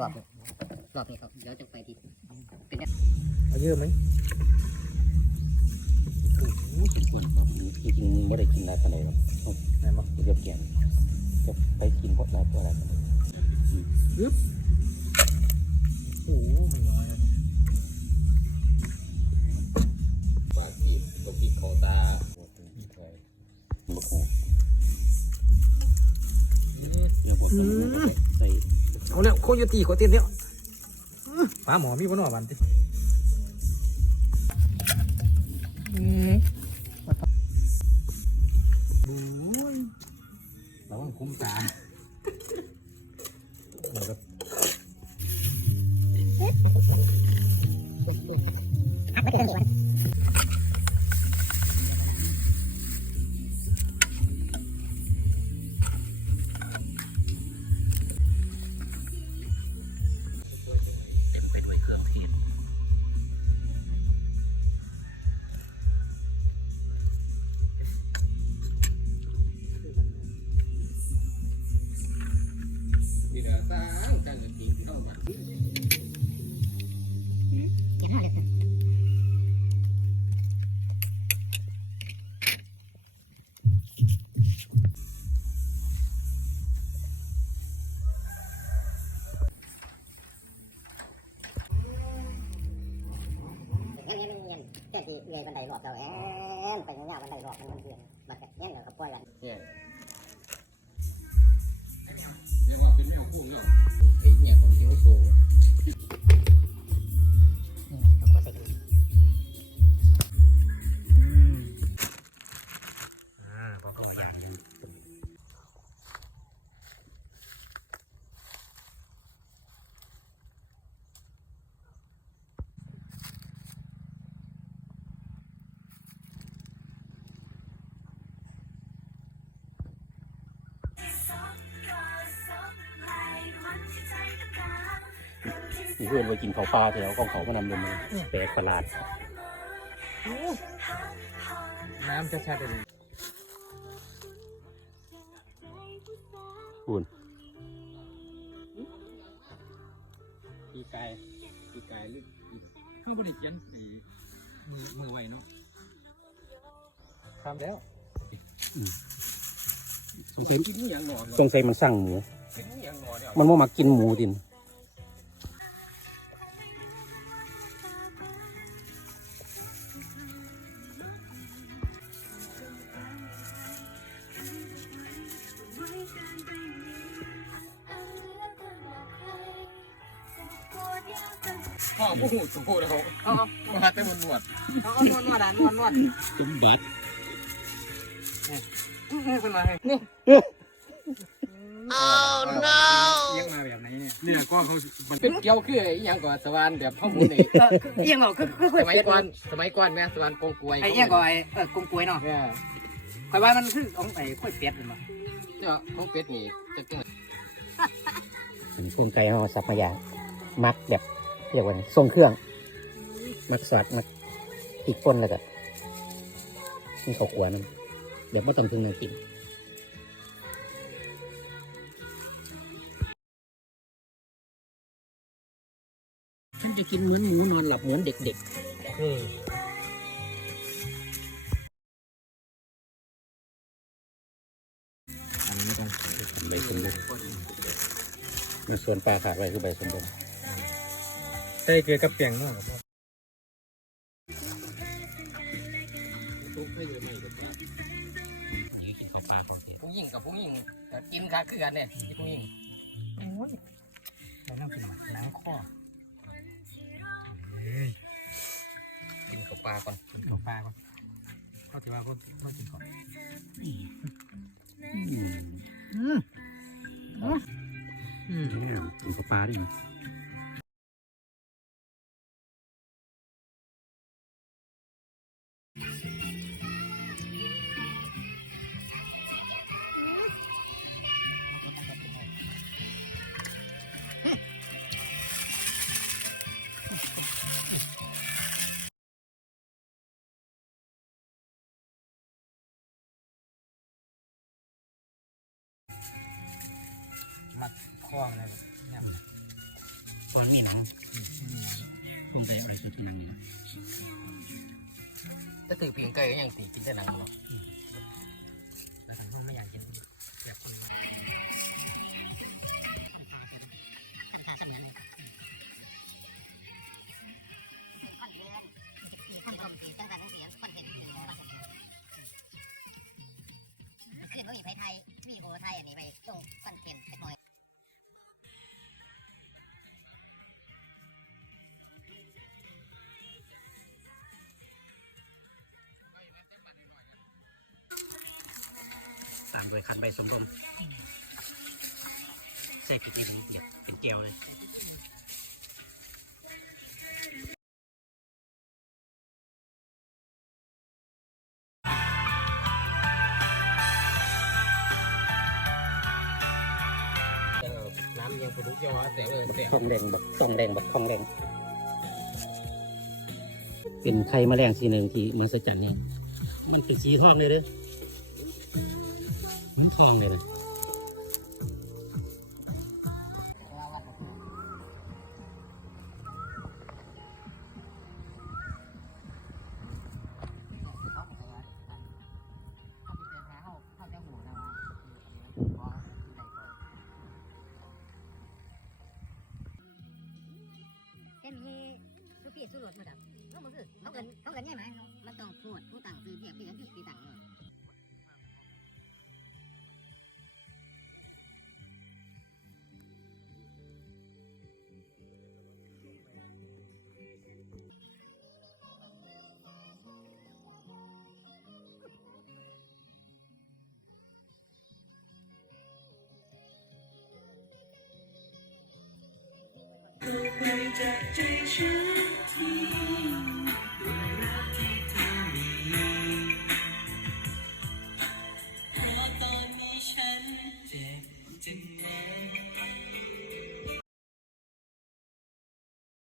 รอบนี้รอบนี้ครับเดี๋ยวจะไปที่เป็นเอาเยอะไหมจริงๆไม่ได้กินอะไรกันเลยไหนมาเรียบเกียนจะไปกินพวกเราตัวอะไรกันโอ้โหมันน้อยน อาแล้วโคโยตีโคเตียนแล้วปลาหมอมีบนหน่อวันติโอ้ยระวังคุ้มตาเหมือนกับเที่เงยบันไดหลอกเราแอนไปเงี้ยบันไดหลอกมันมันเพียงบัดแต่เงี้ยเราก็ปล่อยกันเนี่ยไม่ว่าเป็น เพื่อนไปกินข้าวปลาแถวกองเขามานำเดินมาแปลกประหลาด น้ำชัดๆเลยอุ่นปีกายปีกายลึกเข้าบริเวณไอ้มือมือไวเนาะทำแล้วสงสัยกินนี่ยังหนอนสงสัยมันสั่งหมูกินนี่ยังหนอนเนี่ยมันว่ามากินหมูดิน พ่อผู้หูสูงแล้วมาหาแต่บนหนวดเอาเอานวดนวดอะนวดนวดสมบัตินี่ขึ้นมาให้นี่ oh no เลี้ยงมาแบบไหนเนี่ยเนี่ยก้อนเขาเป็นเกี้ยวคือไอ้ยังก่อนสวรรค์แบบข้อมูลนี่เออคือเอียงเหรอคือคือสมัยก่อนสมัยก่อนแม่สวรรค์กงกวยไอ้เอียงก่อนไอ้เออกลมกวยเนาะคอยว่ามันคือของไอ้กล้วยเป็ดเป็นบ่เจ้าของเป็ดนี่จะเกิดถึงช่วงไก่ห่อสับมายางมักแบบ เรียกว่าไงทรงเครื่อง มักสอดมักอีกคนแล้วก็มีข้าวขัวนั่นเดี๋ยวไม่ต้องถึงเงินกินฉันจะกินเหมือนหมูนอนหลับเหมือนเด็กอืมๆอันนี้ไม่ต้องใส่ใบสมบูรณ์มีส่วนปลาขาดไว้คือใบสมบูรณ์ ใส่เกลือกับเปียงเนาะนี่กินข้าวปลาของเทศผู้หญิงกับผู้หญิงก็กินค่าคือกันเนี่ยที่ผู้หญิงโอ้ยเราต้องกินหน่อยล้างข้อกินกับปลาก่อนกินข้าวปลาก่อนเขาถือว่าพวกพวกกินข้าวอืมอืมอืมกินข้าวปลาดิมั ดข้ออะไรแบบเนี่ยฟอนมีหนังคงไปอะไรสุดที่หนังนี่นะถ้าถือปีงไก่ก็ยังตีกินแต่หนังเนาะามโดยคันใบสมรมใส่พริกนี่เป็นเดียดเป็นแก้วเลยน้ำยังปลุกยังวะแต่เลยแต่ทองแดงแบบทองแดงแบบทองแดงเป็นไข่แมลงสีหนึ่งที่มันสจันเนี่ยมันเป็นสีทองเลยเด้อ มันทองเลยนะเส้นมีสุกี้สุรสมาดับ ไปจากใจฉันที